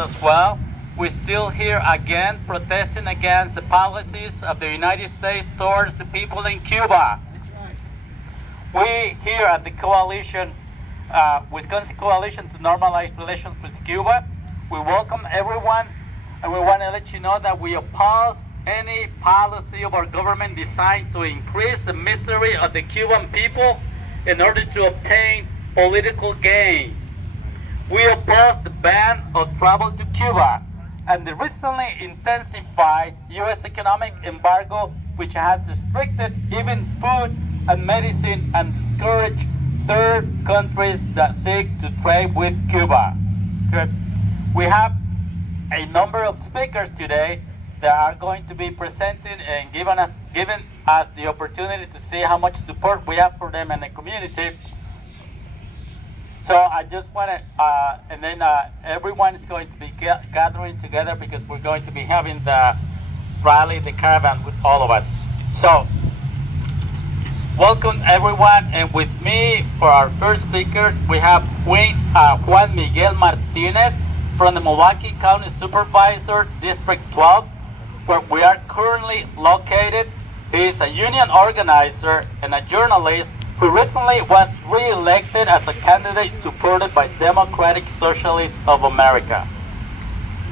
as well. We're still here again protesting against the policies of the United States towards the people in Cuba. We here at the coalition, Wisconsin Coalition to Normalize Relations with Cuba, we welcome everyone, and we want to let you know that we oppose any policy of our government designed to increase the misery of the Cuban people in order to obtain political gain. We oppose the ban of travel to Cuba and the recently intensified U.S. economic embargo, which has restricted even food and medicine and discouraged third countries that seek to trade with Cuba. Good. We have a number of speakers today that are going to be presenting and giving us the opportunity to see how much support we have for them in the community. So I just want to, and then everyone is going to be gathering together because we're going to be having the rally, the caravan with all of us. So welcome everyone, and with me for our first speakers, we have Juan Miguel Martinez from the Milwaukee County Supervisor, District 12, where we are currently located. He is a union organizer and a journalist who recently was re-elected as a candidate supported by Democratic Socialists of America.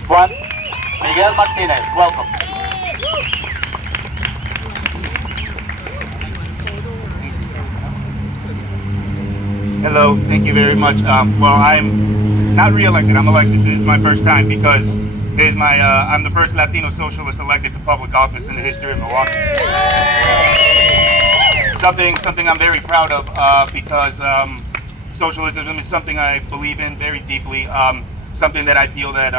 Juan Miguel Martinez, welcome. Hello, thank you very much. Well, I'm not re-elected, I'm elected. This is my first time because I'm the first Latino socialist elected to public office in the history of Milwaukee. Something I'm very proud of because socialism is something I believe in very deeply, something that I feel that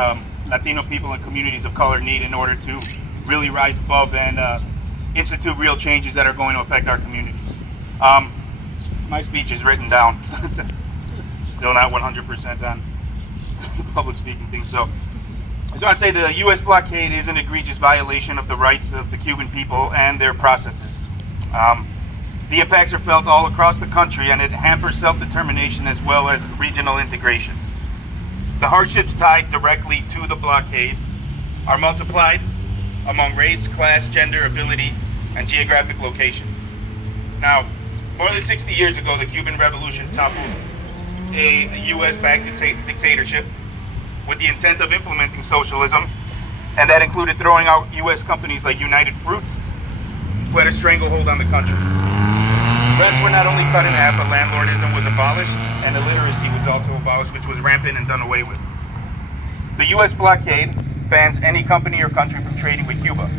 Latino people and communities of color need in order to really rise above and institute real changes that are going to affect our communities. My speech is written down, still not 100% on public speaking things. So I'd say the U.S. blockade is an egregious violation of the rights of the Cuban people and their processes. The impacts are felt all across the country, and it hampers self-determination as well as regional integration. The hardships tied directly to the blockade are multiplied among race, class, gender, ability, and geographic location. Now, more than 60 years ago, the Cuban Revolution toppled a U.S.-backed dictatorship with the intent of implementing socialism, and that included throwing out U.S. companies like United Fruits, who had a stranglehold on the country. Rents were not only cut in half, but landlordism was abolished, and illiteracy was also abolished, which was rampant and done away with. The U.S. blockade bans any company or country from trading with Cuba.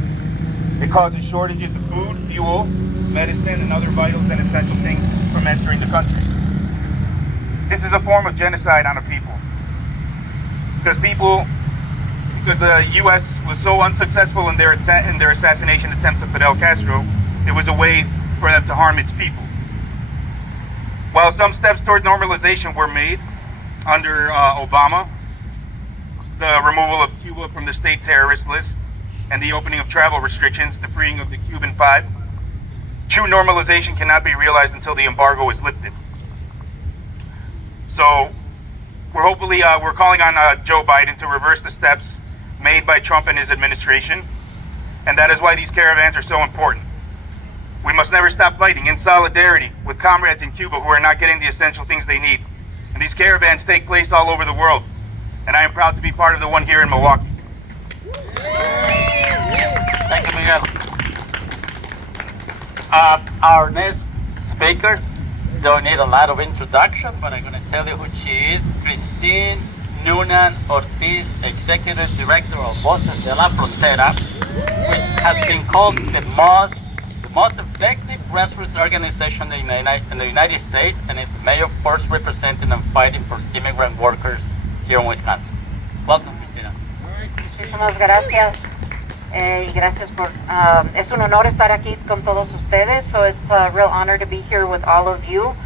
It causes shortages of food, fuel, medicine, and other vital and essential things from entering the country. This is a form of genocide on a people. Because the U.S. was so unsuccessful in their assassination attempts of Fidel Castro, it was a way for them to harm its people. While some steps toward normalization were made under Obama, the removal of Cuba from the state terrorist list and the opening of travel restrictions, the freeing of the Cuban Five, true normalization cannot be realized until the embargo is lifted. So we're calling on Joe Biden to reverse the steps made by Trump and his administration, and that is why these caravans are so important. We must never stop fighting in solidarity with comrades in Cuba who are not getting the essential things they need. And these caravans take place all over the world, and I am proud to be part of the one here in Milwaukee. Thank you, Miguel. Our next speakers don't need a lot of introduction, but I'm going to tell you who she is. Christine Neumann-Ortiz, Executive Director of Voces de la Frontera, which has been called the most effective grassroots organization in the United States, and is the mayor first representing and fighting for immigrant workers here in Wisconsin. Welcome, Christina. Muchísimas gracias. Y gracias por, es un honor estar aquí con todos ustedes, so it's a real honor to be here with all of you.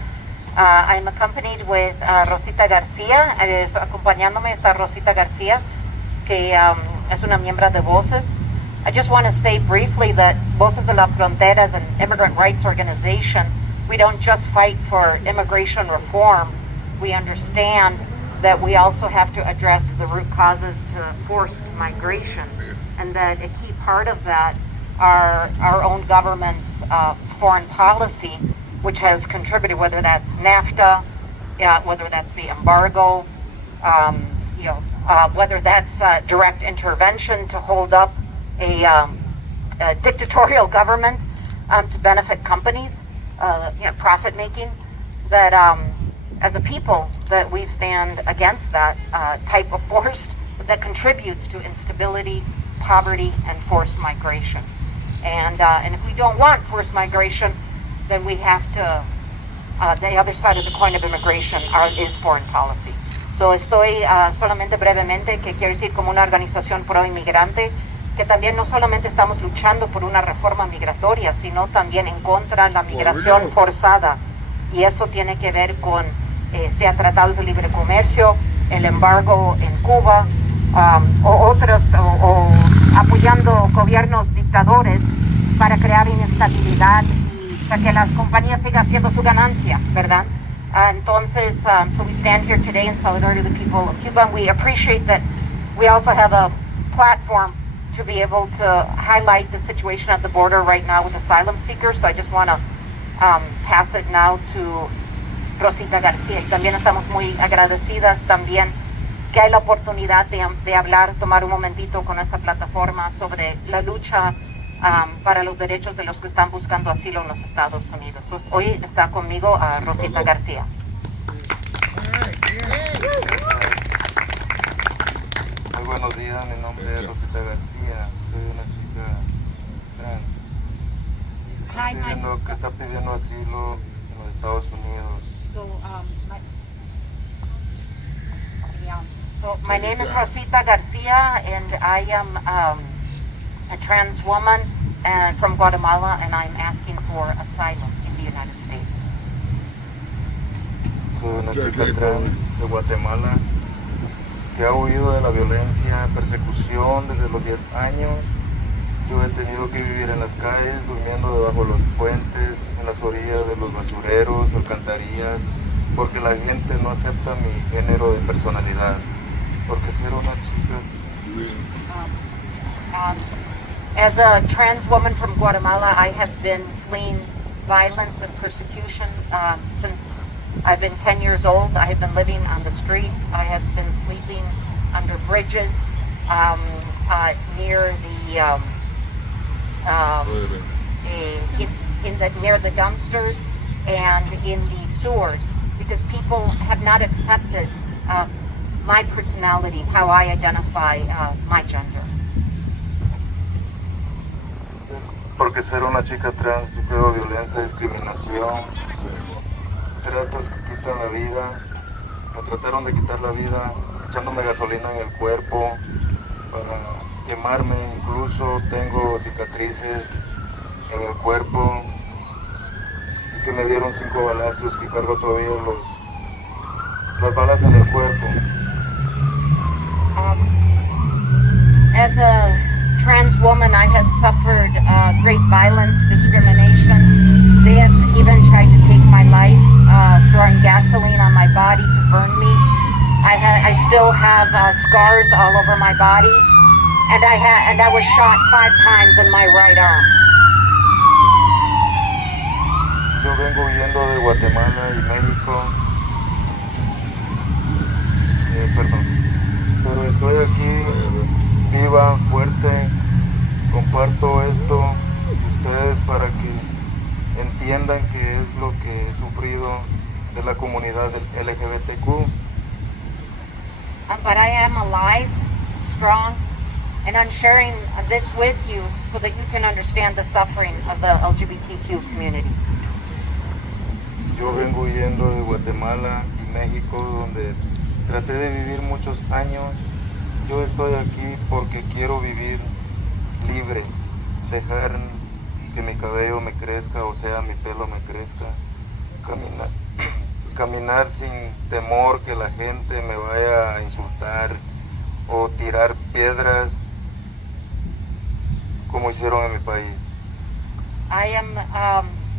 I'm accompanied with Rosita Garcia, acompañándome está Rosita Garcia, que es una miembro de Voces. I just want to say briefly that Voces de la Frontera is an immigrant rights organization. We don't just fight for immigration reform. We understand that we also have to address the root causes to forced migration, and that a key part of that are our own government's foreign policy, which has contributed, whether that's NAFTA, whether that's the embargo, whether that's direct intervention to hold up a dictatorial government to benefit companies, profit making, that as a people that we stand against that type of force that contributes to instability, poverty, and forced migration. And if we don't want forced migration, then we have to, the other side of the coin of immigration is foreign policy. So estoy solamente brevemente, que quiero decir como una organización pro inmigrante, que también no solamente estamos luchando por una reforma migratoria, sino también en contra de la migración forzada. Y eso tiene que ver con, sea tratados de libre comercio, el embargo en Cuba, o apoyando gobiernos dictadores para crear inestabilidad y para que las compañías sigan haciendo su ganancia, ¿verdad? Entonces, so we stand here today in solidarity with the people of Cuba, and we appreciate that we also have a platform to be able to highlight the situation at the border right now with asylum seekers. So I just want to pass it now to Rosita García. Y también estamos muy agradecidas también que hay la oportunidad de hablar, tomar un momentito con esta plataforma sobre la lucha para los derechos de los que están buscando asilo en los Estados Unidos. Hoy está conmigo Rosita García. Muy buenos días, mi nombre es Rosita García, soy una chica trans. Que está pidiendo asilo en los Estados Unidos. So my name is Rosita Garcia, and I am a trans woman and from Guatemala, and I'm asking for asylum in the United States. Soy una chica trans de Guatemala que ha huido de la violencia, persecución desde los 10 años. Yo he tenido que vivir en las calles, durmiendo debajo de los puentes, en las orillas de los basureros, alcantarillas, porque la gente no acepta mi género de personalidad, porque ser una chica. As a trans woman from Guatemala, I have been fleeing violence and persecution since I've been 10 years old. I have been living on the streets. I have been sleeping under bridges, near near the dumpsters and in the sewers, because people have not accepted my personality, how I identify my gender. Porque ser una chica trans sufrió violencia, discriminación, tratas que quitan la vida, me trataron de quitar la vida echándome gasolina en el cuerpo para quemarme, incluso tengo cicatrices en el cuerpo, que me dieron 5 balazos, que cargo todavía las balas en el cuerpo. As a trans woman, I have suffered great violence, discrimination. They have even tried to take my life, throwing gasoline on my body to burn me. I still have scars all over my body, and I was shot 5 times in my right arm. Yo vengo huyendo de Guatemala y México. Pero estoy aquí, viva, fuerte. Comparto esto ustedes para que entiendan qué es lo que he sufrido de la comunidad del LGBTQ. But I am alive, strong, and I'm sharing this with you so that you can understand the suffering of the LGBTQ community. Yo vengo huyendo de Guatemala y México, donde traté de vivir muchos años. Yo estoy aquí porque quiero vivir libre, dejar que mi cabello me crezca, o sea, mi pelo me crezca, caminar sin temor que la gente me vaya a insultar o tirar piedras como hicieron en mi país.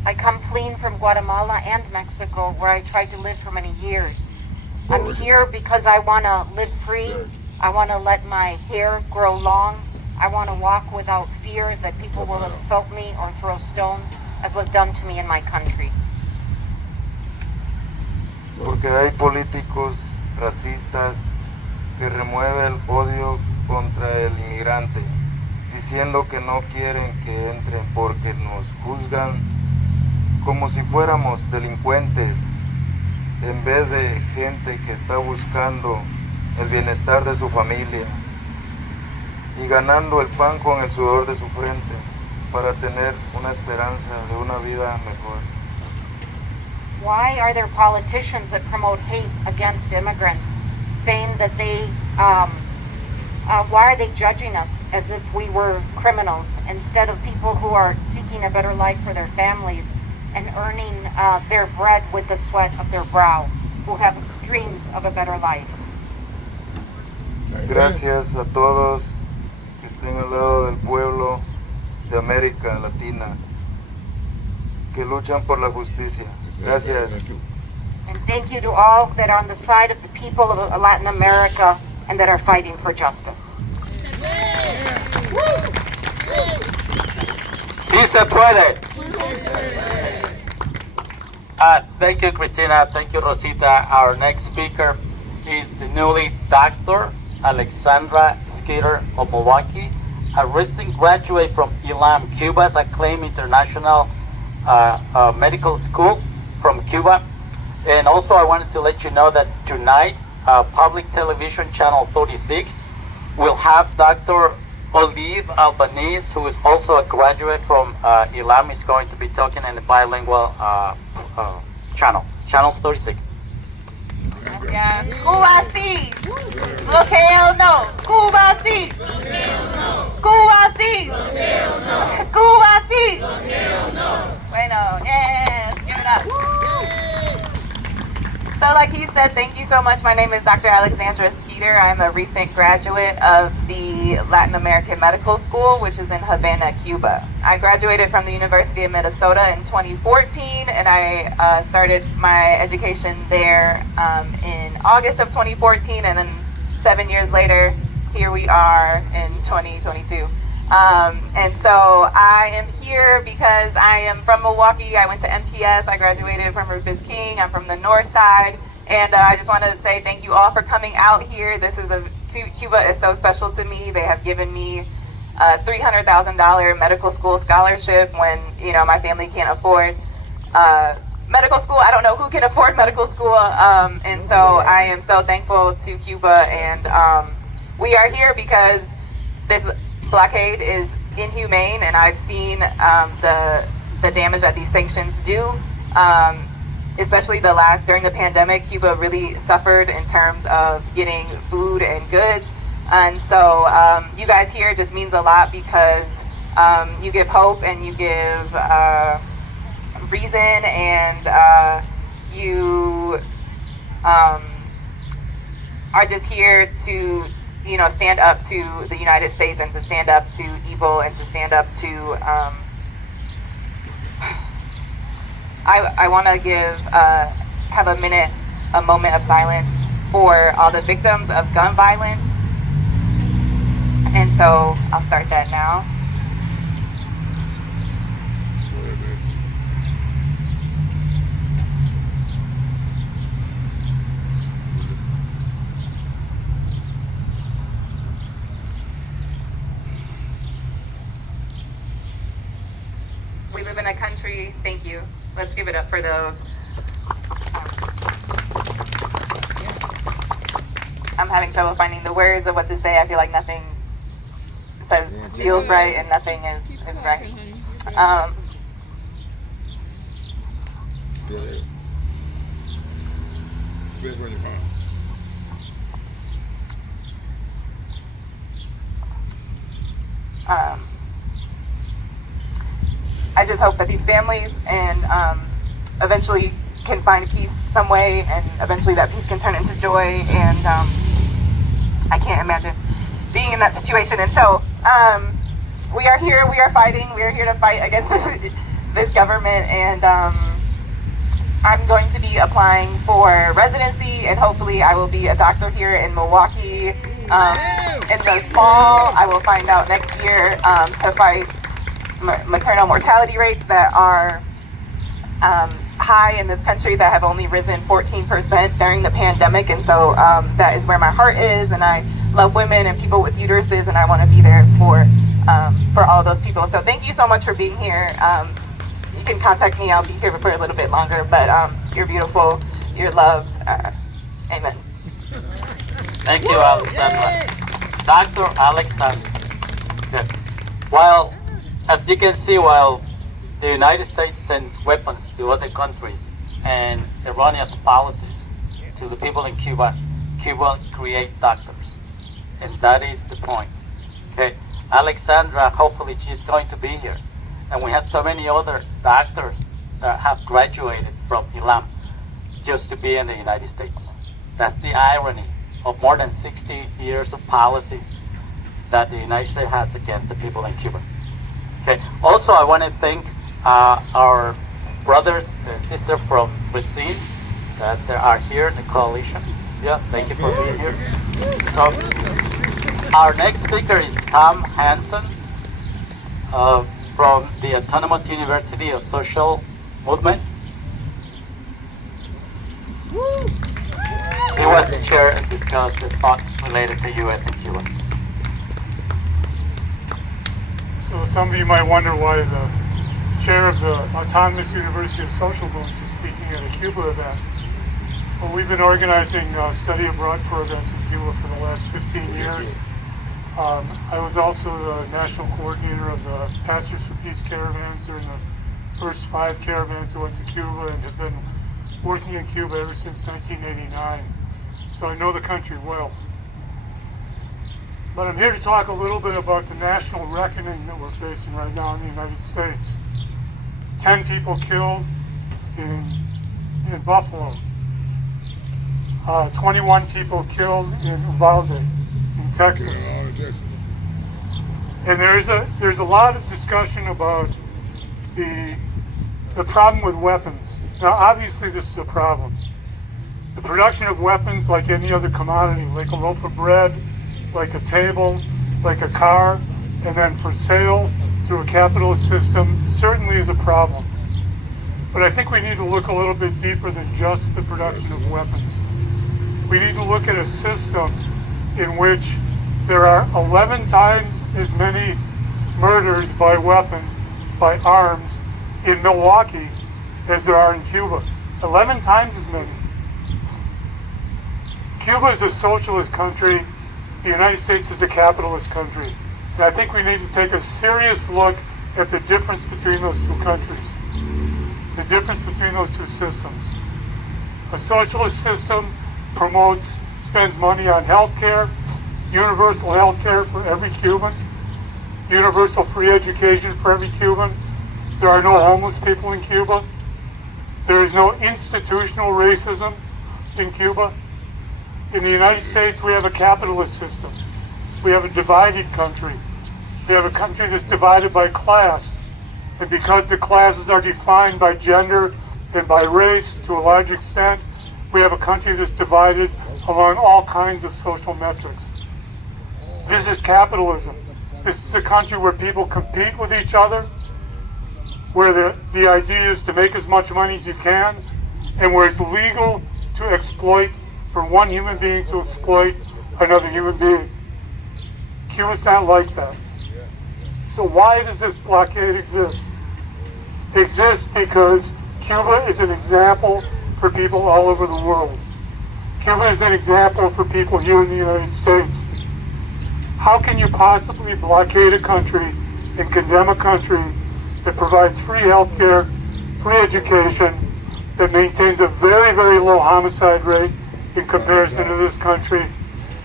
I come fleeing from Guatemala and Mexico, where I tried to live for many years. I'm here because I want to live free. I want to let my hair grow long. I want to walk without fear that people will insult me or throw stones, as was done to me in my country. Porque hay políticos racistas que remueven el odio contra el inmigrante, diciendo que no quieren que entren porque nos juzgan como si fuéramos delincuentes, en vez de gente que está buscando el bienestar de su familia y ganando el pan con el sudor de su frente para tener una esperanza de una vida mejor. Why are there politicians that promote hate against immigrants, saying that why are they judging us as if we were criminals instead of people who are seeking a better life for their families and earning their bread with the sweat of their brow, who have dreams of a better life? Gracias a todos que estén al lado del pueblo de América Latina, que luchan por la justicia. Gracias. And thank you to all that are on the side of the people of Latin America and that are fighting for justice. Sí se puede. Thank you, Christina. Thank you, Rosita. Our next speaker is the newly Dr. Alexandra Skeeter of Milwaukee, a recent graduate from ULAM, Cuba's acclaimed international medical school from Cuba. And also I wanted to let you know that tonight, public television channel 36 will have Dr. Olive Albanese, who is also a graduate from ULAM, is going to be talking in the bilingual channel 36. Yeah. Cuba sí. Blockade no. Cuba sí. Cuba sí. Cuba sí. Bueno, yes, give it up. So like he said, thank you so much. My name is Dr. Alexandra Skeeter. I'm a recent graduate of the Latin American Medical School, which is in Havana, Cuba. I graduated from the University of Minnesota in 2014, and I started my education there in August of 2014, and then 7 years later, here we are in 2022. And so I am here because I am from Milwaukee. I went to MPS. I graduated from Rufus King. I'm from the north side. And I just wanted to say thank you all for coming out here. Cuba is so special to me. They have given me a $300,000 medical school scholarship when, my family can't afford medical school. I don't know who can afford medical school. And so I am so thankful to Cuba. And we are here because this blockade is inhumane, and I've seen the damage that these sanctions do, especially during the pandemic. Cuba really suffered in terms of getting food and goods, and so you guys here just means a lot because you give hope and you give reason, and you are just here to stand up to the United States and to stand up to evil and to stand up to, I want to have a moment of silence for all the victims of gun violence. And so I'll start that now. We live in a country, thank you. Let's give it up for those. I'm having trouble finding the words of what to say. I feel like nothing feels right and nothing is right. I just hope that these families and eventually can find peace some way, and eventually that peace can turn into joy, and I can't imagine being in that situation. And so we are here, we are fighting, we are here to fight against this government, and I'm going to be applying for residency, and hopefully I will be a doctor here in Milwaukee. In the fall, I will find out next year to fight maternal mortality rates that are high in this country, that have only risen 14% during the pandemic. And so that is where my heart is, and I love women and people with uteruses, and I want to be there for all of those people. So thank you so much for being here. You can contact me. I'll be here for a little bit longer, but you're beautiful. You're loved. Amen. Thank you, Alexandra. Dr. Alexandra. Good. Well, as you can see, while the United States sends weapons to other countries and erroneous policies to the people in Cuba, Cuba creates doctors. And that is the point. Okay, Alexandra, hopefully she's going to be here. And we have so many other doctors that have graduated from ILAM just to be in the United States. That's the irony of more than 60 years of policies that the United States has against the people in Cuba. Okay. Also, I want to thank our brothers and sisters from Voces that are here in the coalition. Yeah, thank you for being here. So, our next speaker is Tom Hansen from the Autonomous University of Social Movement. He was the chair and discussed the thoughts related to U.S. and Cuba. So some of you might wonder why the chair of the Autonomous University of Social Movements is speaking at a Cuba event. Well, we've been organizing study abroad programs in Cuba for the last 15 years. I was also the national coordinator of the Pastors for Peace caravans during the first 5 caravans that went to Cuba, and have been working in Cuba ever since 1989. So I know the country well. But I'm here to talk a little bit about the national reckoning that we're facing right now in the United States. 10 people killed in Buffalo. 21 people killed in Uvalde, in Texas. And there's a lot of discussion about the problem with weapons. Now, obviously, this is a problem. The production of weapons, like any other commodity, like a loaf of bread, like a table, like a car, and then for sale through a capitalist system, certainly is a problem. But I think we need to look a little bit deeper than just the production of weapons. We need to look at a system in which there are 11 times as many murders by weapon, by arms, in Milwaukee as there are in Cuba. 11 times as many. Cuba is a socialist country. The United States is a capitalist country. And I think we need to take a serious look at the difference between those two countries, the difference between those two systems. A socialist system spends money on health care, universal health care for every Cuban, universal free education for every Cuban. There are no homeless people in Cuba. There is no institutional racism in Cuba. In the United States, we have a capitalist system. We have a divided country. We have a country that's divided by class. And because the classes are defined by gender and by race to a large extent, we have a country that's divided along all kinds of social metrics. This is capitalism. This is a country where people compete with each other, where the idea is to make as much money as you can, and where it's legal to exploit, for one human being to exploit another human being. Cuba's not like that. So why does this blockade exist? It exists because Cuba is an example for people all over the world. Cuba is an example for people here in the United States. How can you possibly blockade a country and condemn a country that provides free health care, free education, that maintains a very, very low homicide rate in comparison to this country,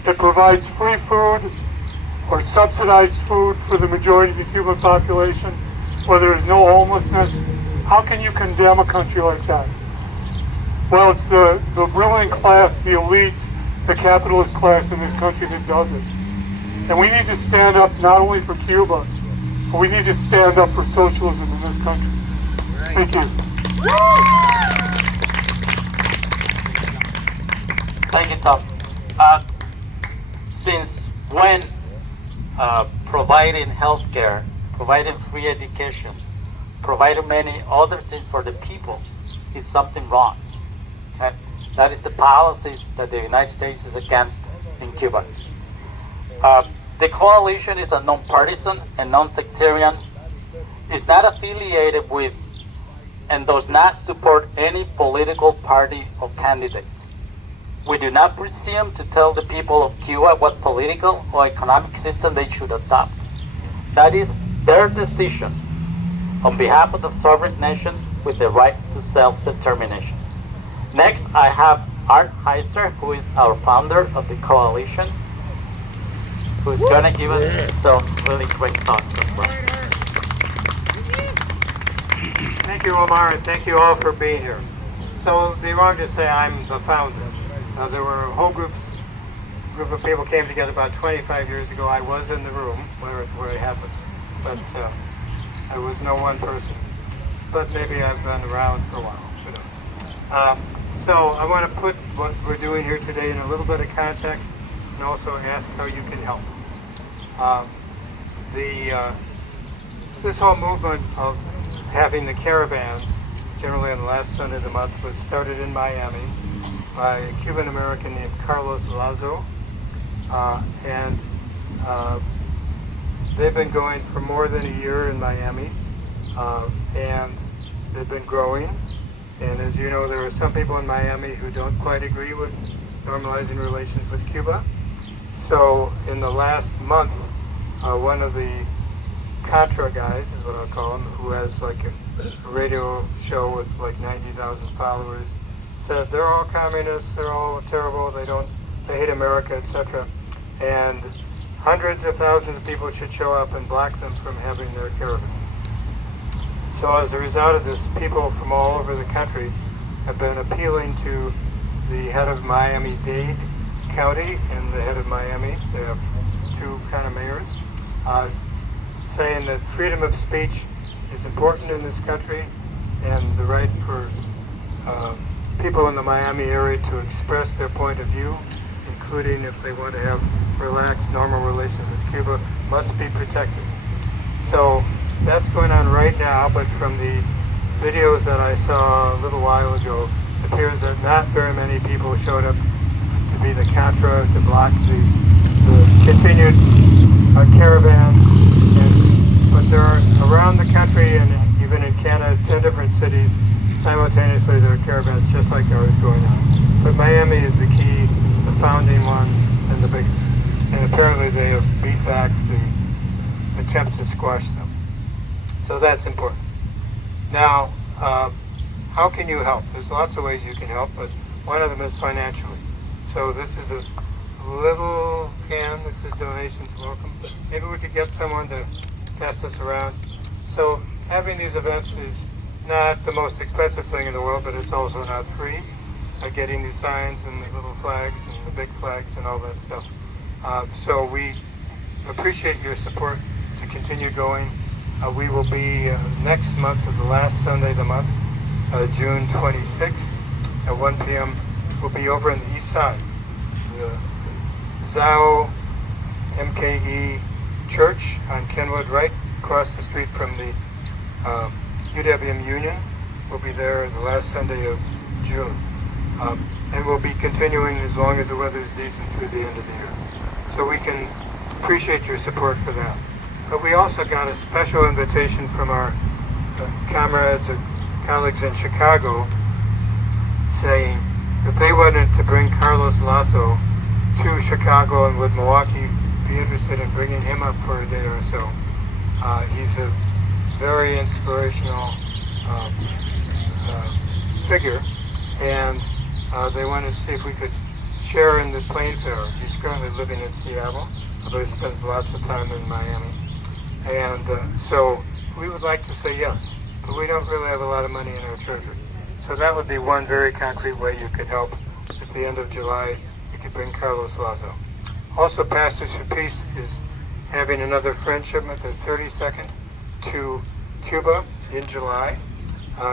that provides free food or subsidized food for the majority of the Cuban population, where there is no homelessness? How can you condemn a country like that? Well, it's the ruling class, the elites, the capitalist class in this country that does it. And we need to stand up not only for Cuba, but we need to stand up for socialism in this country. Thank you. Thank you, Tom. Since when providing healthcare, providing free education, providing many other things for the people is something wrong? Okay? That is the policies that the United States is against in Cuba. The coalition is a non-partisan and non-sectarian. It's not affiliated with and does not support any political party or candidate. We do not presume to tell the people of Cuba what political or economic system they should adopt. That is their decision on behalf of the sovereign nation with the right to self-determination. Next, I have Art Heiser, who is our founder of the coalition, who is going to give us some really great thoughts as well. Thank you, Omar, and thank you all for being here. So it'd be wrong to say I'm the founder. There were whole group of people came together about 25 years ago. I was in the room where it happened, but I was no one person. But maybe I've been around for a while. Who knows? So I want to put what we're doing here today in a little bit of context, and also ask how you can help. This whole movement of having the caravans, generally on the last Sunday of the month, was started in Miami by a Cuban American named Carlos Lazo, and they've been going for more than a year in Miami, and they've been growing. And as you know, there are some people in Miami who don't quite agree with normalizing relations with Cuba. So in the last month, one of the Contra guys, is what I'll call him, who has like a radio show with like 90,000 followers, said they're all communists, they're all terrible, they hate America, etc. And hundreds of thousands of people should show up and block them from having their caravan. So as a result of this, people from all over the country have been appealing to the head of Miami-Dade County and the head of Miami. They have two kind of mayors, saying that freedom of speech is important in this country, and the right for people in the Miami area to express their point of view, including if they want to have relaxed, normal relations with Cuba, must be protected. So that's going on right now, but from the videos that I saw a little while ago, it appears that not very many people showed up to be the Contra to block the continued caravan. But there are around the country and even in Canada, 10 different cities, simultaneously there are caravans just like ours going on. But Miami is the key, the founding one, and the biggest. And apparently they have beat back the attempt to squash them. So that's important. Now, how can you help? There's lots of ways you can help, but one of them is financially. So this is a little can, this is donations welcome. Maybe we could get someone to pass this around. So having these events is not the most expensive thing in the world, but it's also not free. Getting these signs and the little flags and the big flags and all that stuff. So we appreciate your support to continue going. We will be next month, the last Sunday of the month, June 26th at 1 p.m. We'll be over in the east side, the Zao MKE Church on Kenwood, right across the street from the UWM Union. We'll be there the last Sunday of June. And we'll be continuing as long as the weather is decent through the end of the year. So we can appreciate your support for that. But we also got a special invitation from our comrades or colleagues in Chicago saying that they wanted to bring Carlos Lazo to Chicago and would Milwaukee be interested in bringing him up for a day or so. He's a very inspirational figure, and they wanted to see if we could share in the plane fare. He's currently living in Seattle, although he spends lots of time in Miami. And so we would like to say yes, but we don't really have a lot of money in our treasury. So that would be one very concrete way you could help. At the end of July, you could bring Carlos Lazo. Also, Pastors for Peace is having another friend shipment, the 32nd, to Cuba in July.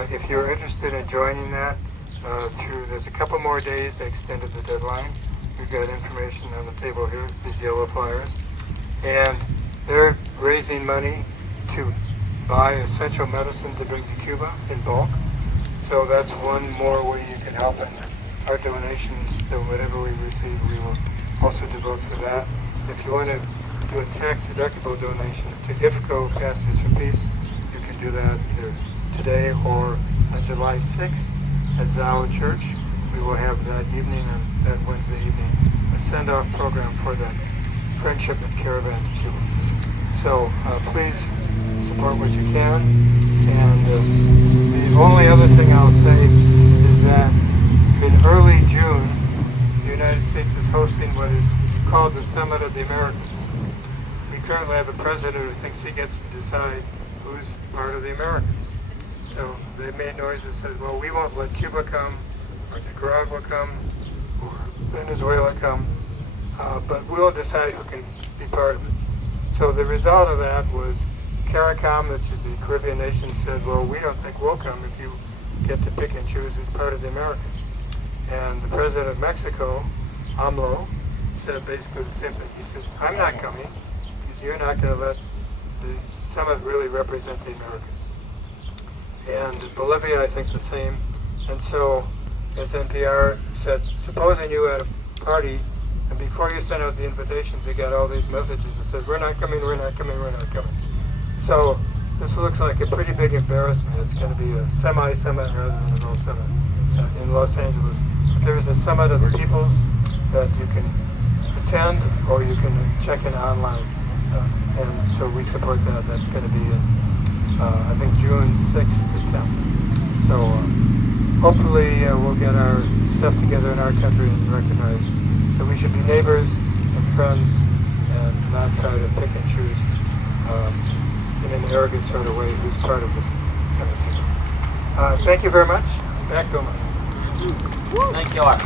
If you're interested in joining that, there's a couple more days they extended the deadline. We've got information on the table here, these yellow flyers. And they're raising money to buy essential medicine to bring to Cuba in bulk. So that's one more way you can help, and our donations, so whatever we receive, we will also devote for that. If you want to do a tax-deductible donation to IFCO Pastors for Peace, you can do that either today or on July 6th at Zao Church. We will have that evening, and that Wednesday evening, a send-off program for the Friendship and Caravan to Cuba. So please support what you can. And the only other thing I'll say is that in early June, the United States is hosting what is called the Summit of the Americans. We currently have a president who thinks he gets to decide who's part of the Americans. So they made noises that said, well, we won't let Cuba come, or Nicaragua come, or Venezuela come, but we'll decide who can be part of it. So the result of that was CARICOM, which is the Caribbean nation, said, well, we don't think we'll come if you get to pick and choose who's part of the Americans. And the president of Mexico, AMLO, said basically the same thing. He says, I'm not coming because you're not going to let the summit really represent the Americans. And Bolivia, I think, the same. And so, as NPR said, supposing you had a party, and before you sent out the invitations, you got all these messages that said, we're not coming, we're not coming, we're not coming. So this looks like a pretty big embarrassment. It's going to be a semi-summit rather than a real summit in Los Angeles. But there is a summit of the peoples that you can attend, or you can check in online. And so we support that. That's going to be in, I think, June 6th to 10th. So hopefully we'll get our stuff together in our country and recognize that we should be neighbors and friends and not try to pick and choose in an arrogant sort of way who's part of this kind of thing. Thank you very much. Back to Omar. Thank you, Art.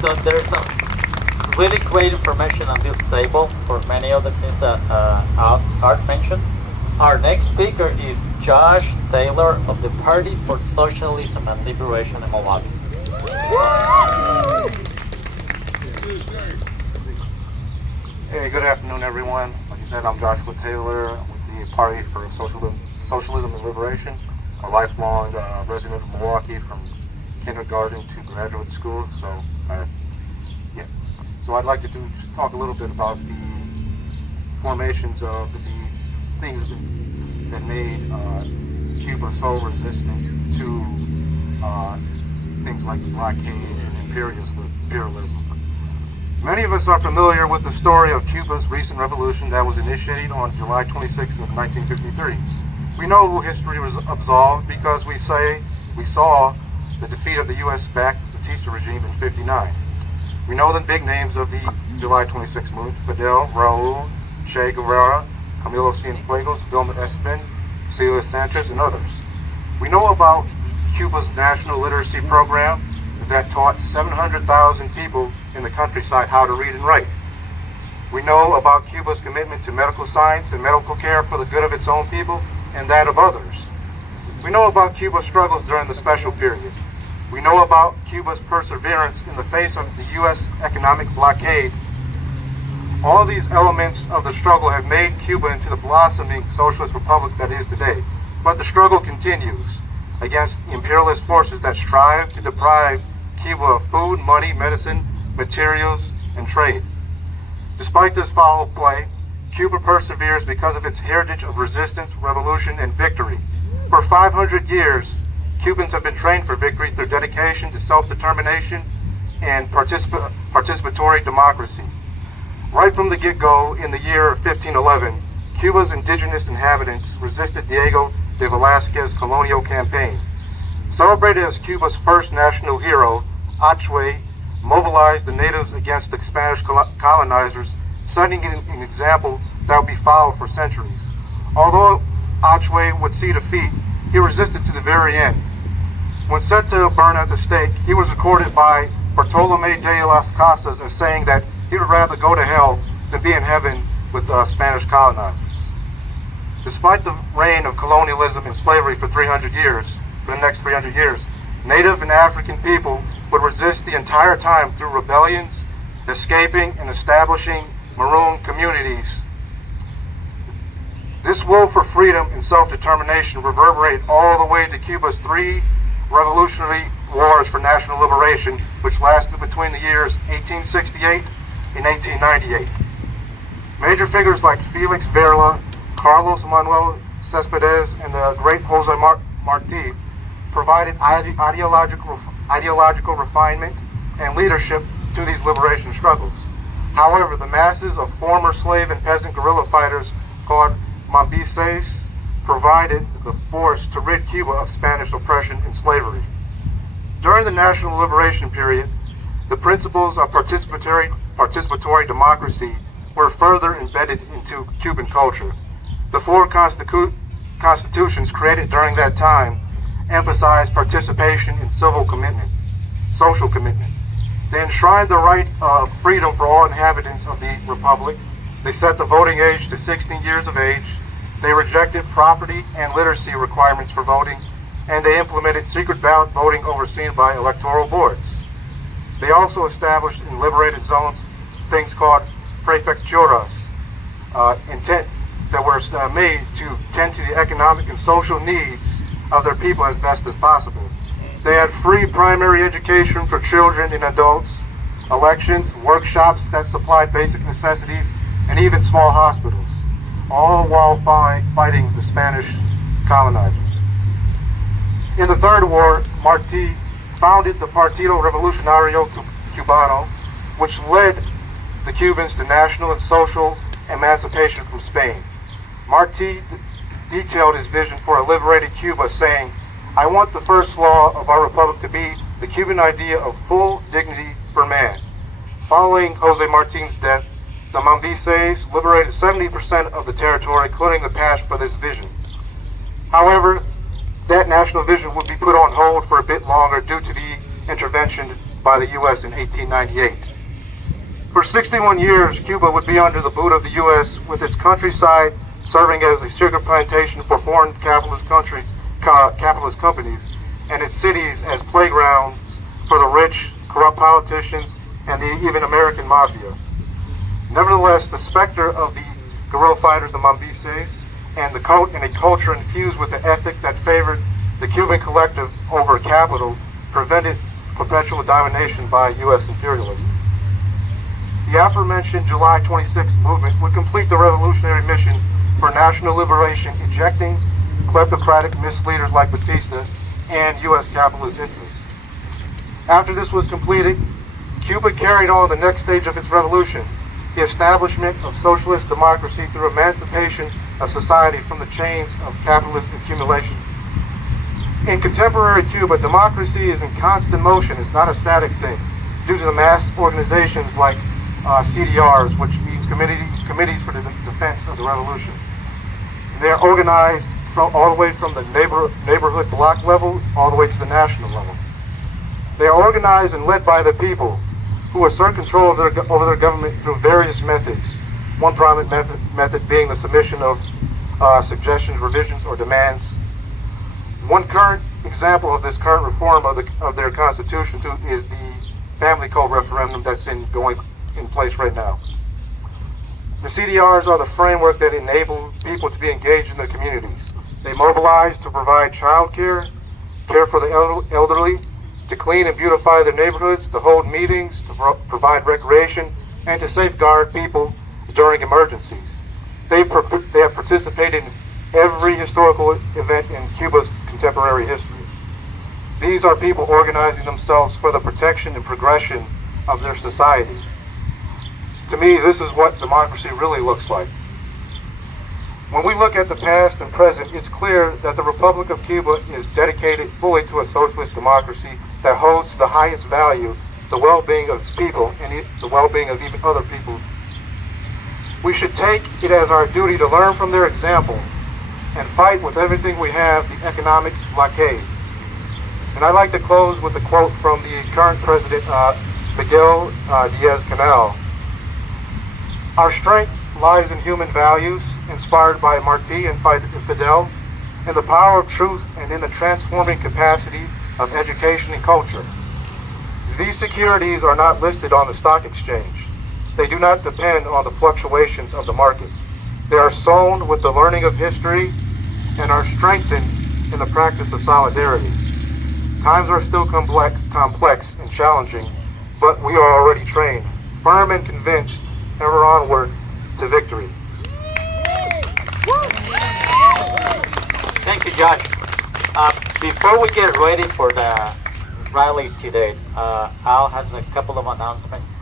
So there's some really great information on this table for many of the things that Art mentioned. Our next speaker is Josh Taylor of the Party for Socialism and Liberation in Milwaukee. Hey, good afternoon, everyone. Like you said, I'm Joshua Taylor with the Party for Socialism and Liberation, a lifelong resident of Milwaukee from kindergarten to graduate school. So I'd like to just talk a little bit about the formations of the things that made Cuba so resistant to things like the blockade and imperialism. Many of us are familiar with the story of Cuba's recent revolution that was initiated on July 26th of 1953. We know who history was absolved because we saw the defeat of the U.S.-backed Batista regime in '59. We know the big names of the July 26th movement: Fidel, Raul, Che Guevara, Camilo Cienfuegos, Vilma Espin, Celia Sanchez, and others. We know about Cuba's national literacy program that taught 700,000 people in the countryside how to read and write. We know about Cuba's commitment to medical science and medical care for the good of its own people and that of others. We know about Cuba's struggles during the special period. We know about Cuba's perseverance in the face of the U.S. economic blockade. All these elements of the struggle have made Cuba into the blossoming socialist republic that it is today. But the struggle continues against imperialist forces that strive to deprive Cuba of food, money, medicine, materials, and trade. Despite this foul play, Cuba perseveres because of its heritage of resistance, revolution, and victory. For 500 years, Cubans have been trained for victory through dedication to self-determination and participatory democracy. Right from the get-go in the year 1511, Cuba's indigenous inhabitants resisted Diego de Velázquez's colonial campaign. Celebrated as Cuba's first national hero, Achue mobilized the natives against the Spanish colonizers, setting an example that would be followed for centuries. Although Achue would see defeat, he resisted to the very end. When set to burn at the stake, he was recorded by Bartolomé de las Casas as saying that he would rather go to hell than be in heaven with Spanish colonizers. Despite the reign of colonialism and slavery for the next 300 years, Native and African people would resist the entire time through rebellions, escaping and establishing maroon communities. This will for freedom and self-determination reverberated all the way to Cuba's 3 revolutionary wars for national liberation, which lasted between the years 1868 and 1898. Major figures like Felix Varela, Carlos Manuel Cespedes, and the great Jose Marti provided ideological refinement and leadership to these liberation struggles. However, the masses of former slave and peasant guerrilla fighters called Mambises provided the force to rid Cuba of Spanish oppression and slavery. During the national liberation period, the principles of participatory democracy were further embedded into Cuban culture. The 4 constitutions created during that time emphasized participation in social commitment. They enshrined the right of freedom for all inhabitants of the republic. They set the voting age to 16 years of age. They rejected property and literacy requirements for voting, and they implemented secret ballot voting overseen by electoral boards. They also established in liberated zones things called prefecturas, that were made to tend to the economic and social needs of their people as best as possible. They had free primary education for children and adults, elections, workshops that supplied basic necessities, and even small hospitals, all while fighting the Spanish colonizers. In the Third War, Martí founded the Partido Revolucionario Cubano, which led the Cubans to national and social emancipation from Spain. Martí detailed his vision for a liberated Cuba, saying, "I want the first law of our republic to be the Cuban idea of full dignity for man." Following Jose Marti's death, the Mambises liberated 70% of the territory, including the past for this vision. However, that national vision would be put on hold for a bit longer due to the intervention by the U.S. in 1898. For 61 years, Cuba would be under the boot of the U.S., with its countryside serving as a sugar plantation for foreign capitalist companies, and its cities as playgrounds for the rich, corrupt politicians, and the even American mafia. Nevertheless, the specter of the guerrilla fighters, the Mambises, and a culture infused with an ethic that favored the Cuban collective over capital prevented perpetual domination by U.S. imperialism. The aforementioned July 26th movement would complete the revolutionary mission for national liberation, ejecting kleptocratic misleaders like Batista and U.S. capitalist interests. After this was completed, Cuba carried on the next stage of its revolution, the establishment of socialist democracy through emancipation of society from the chains of capitalist accumulation. In contemporary Cuba, democracy is in constant motion. It's not a static thing, due to the mass organizations like CDRs, which means Committees for the Defense of the Revolution. They're organized all the way from the neighborhood block level all the way to the national level. They are organized and led by the people, who assert control over their government through various methods. One prominent method being the submission of suggestions, revisions, or demands. One current example of this current reform of their constitution is the family code referendum that's going in place right now. The CDRs are the framework that enable people to be engaged in their communities. They mobilize to provide child care for the elderly, to clean and beautify their neighborhoods, to hold meetings, to provide recreation, and to safeguard people during emergencies. They have participated in every historical event in Cuba's contemporary history. These are people organizing themselves for the protection and progression of their society. To me, this is what democracy really looks like. When we look at the past and present, it's clear that the Republic of Cuba is dedicated fully to a socialist democracy that holds to the highest value the well-being of its people and the well-being of even other people. We should take it as our duty to learn from their example and fight with everything we have the economic blockade. And I'd like to close with a quote from the current president, Miguel Diaz-Canel. "Our strength lies in human values, inspired by Martí and Fidel, in the power of truth, and in the transforming capacity of education and culture. These securities are not listed on the stock exchange. They do not depend on the fluctuations of the market. They are sown with the learning of history and are strengthened in the practice of solidarity. Times are still complex and challenging, but we are already trained, firm and convinced, ever onward to victory. Thank you, Josh. Before we get ready for the rally today, Al has a couple of announcements.